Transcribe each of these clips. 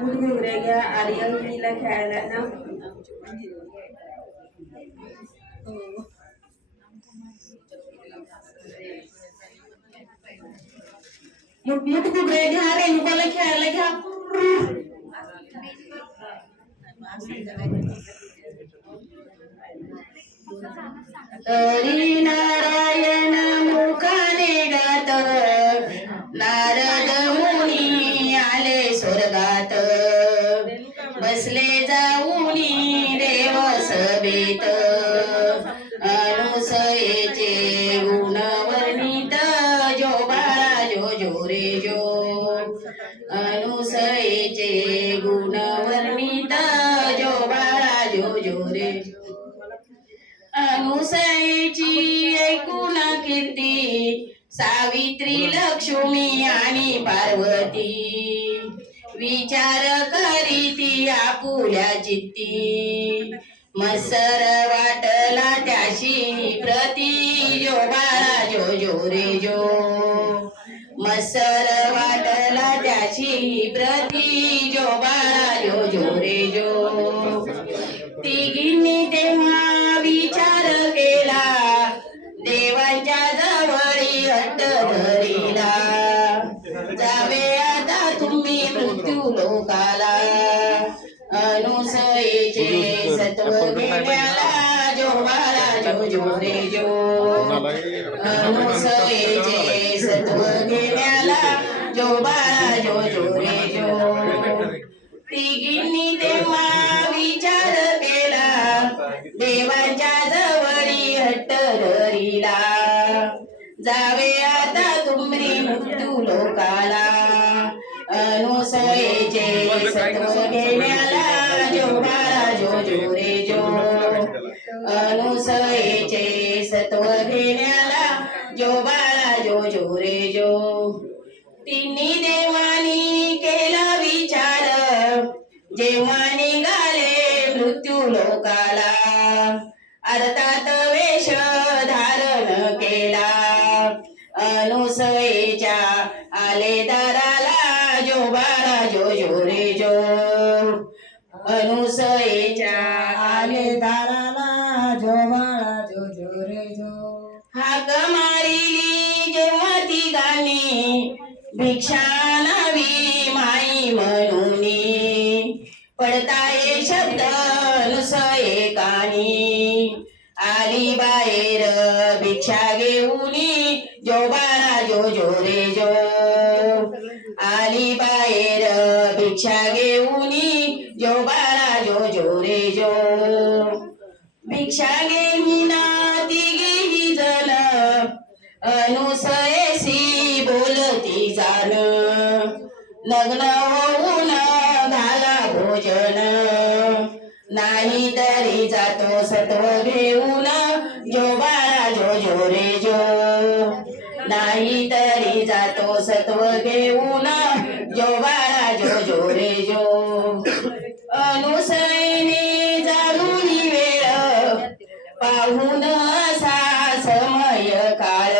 गुडगुडरे घ्या आणि अंकिला खेळायला ना. गुडगुडरे घ्या रेणुकाला खेळायला घ्या. तरी नारायण मुखाने गात नारद मुनी आले स्वर्गात. बसले जाऊनी देव सभेत अनुसयेचे गुण वर्णित. जो बाळा जो जो रे जो अनुसयेचे गुण वर्णित. जो बाळा जो जो रे अनुसयेची ऐकून कीर्ती सावित्री लक्ष्मी आणि पार्वती. विचार करीती आपुल्या चित्ती मत्सर वाटला त्याशी प्रती. जो बाळा जो जो रे जो मत्सर वाटला त्याशी प्रती. जो बाळा जो जो रे जो तिघींनी तेव्हा विचार केला देवांच्या जवळी हट्ट धरिला. जावे आता तुम्ही मृत्यू लोकाला अनुसयेचे सत्व घेण्याला. जो बाळा जो जो रे जो अनुसयेचे सत्व घेण्याला. जो बाळा जो जो रे जो तिघींनी तेव्हा विचार केला देवांच्या जवळी हट्ट धरिला. जावे आता तुम्ही मृत्यू लोकाला अनुसयेचे सत्व घेण्याला. जो बाळा जो जो रे जो अनुसयेचे सत्व घेण्याला. जो बाळा जो जो रे जो तिन्ही देवानी केला विचार जेव्हा निघाले मृत्यू लोकाला. अर्थात वेश धारण केला अनुसयेच्या आले दाराला. जो बाळा जो जो रे जो अनुसयेच्या आले दाराला. जो बाळा जो जो रे जो हाक मारिली जेव्हा ती गाणी भिक्षा नावी माई म्हणूनी. पडताये शब्द अनुसये कानी आली बाहेर भिक्षा घेऊनी. जो बाळा जो जो रे जो आली बाहेर भिक्षा घेऊनी. जो बाळा जो जो रे जो भिक्षा घेईना तिघी जण अनुसयेसी बोलती जाण. लग्न होऊन घाला भोजन नाही तरी जातो सत्व घेऊन. जो बाळा जो जो रे जो नाही तरी जातो सत्व घेऊन. जो बाळा जो जो रे जो अनुसयेने जाणून वेळ पाहून असा समय काळ.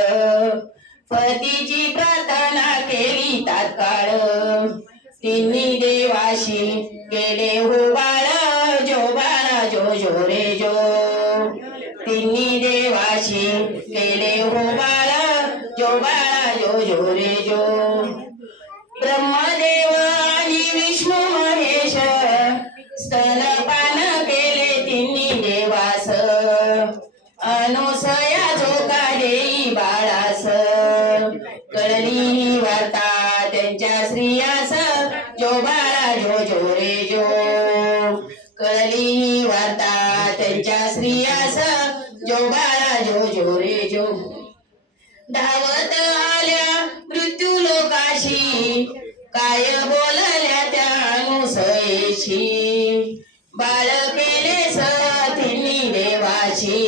पतीची प्रार्थना केली तात्काळ तिन्ही देवाशी केले हो बाळ. जो बाळा जो जो रे जो तिन्ही देवाशी केले हो बाळ. जो बाळा जो जो रे जो ब्रह्मदेव आणि विष्णू महेश स्तनपान केले तिन्ही देवास. अनुसया झोका देई बाळास कळली वार्ता त्यांच्या स्त्रियास. जो बाळा जो जो रे जो कळली वार्ता त्यांच्या स्त्रियास. जो बाळा जो जो रे जो धावत आल्या मृत्यू लोकाशी काय बोलल्या त्या अनुसयेशी. बाळ केले तिन्ही देवाशी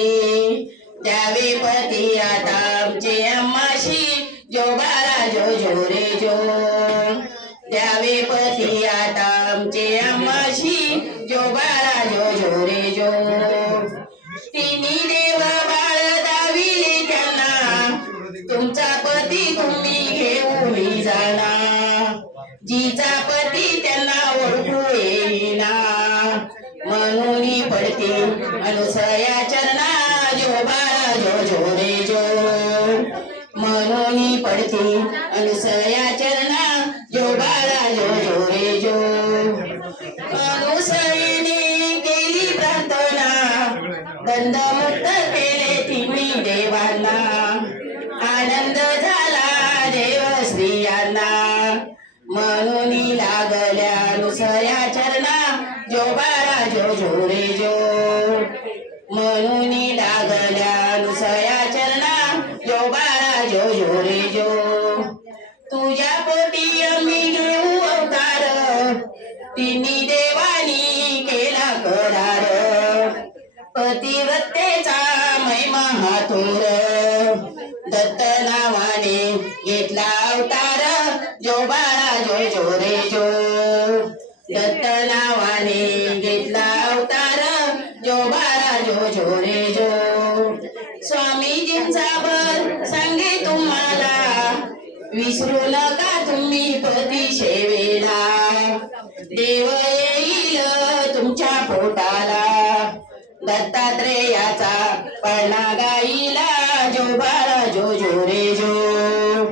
द्यावे पती आता आमचे आम्हाशी. जो बाळा जो जो रे जो द्यावे पती आता आमचे आम्हाशी. जो बाळा जो जो रे जो तिन्ही देव बाळ दाविले त्यांना तुमचा पती तुम्ही घेऊन जाणार. जिचा म्हणून लागल्या नुसया चरणा जो बाळा जो जो रे जो म्हणून लागल्या नुसया चरणा जो बाळा जो जो रे जो तुझ्या पोटी आम्ही घेऊ अवतार तिन्ही देवानी केला करार पतिव्रतेचा महिमा हा थोर दत्त नावाने घेतला अवतार जो बाळा जो जो रे जो दत्त नावाने घेतला अवतार जो बाळा जो जो रे जो स्वामीजींचा बर सांगे तुम्हाला विसरू नका तुम्ही पती सेवेला देव येईल तुमच्या पोटाला दत्तात्रेयाचा पळणा गाईला जो बाळा जो जो रे जो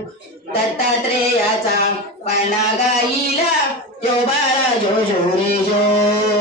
दत्तात्रेयाचा पळणा गाईला जो बाळा जो जो रे जो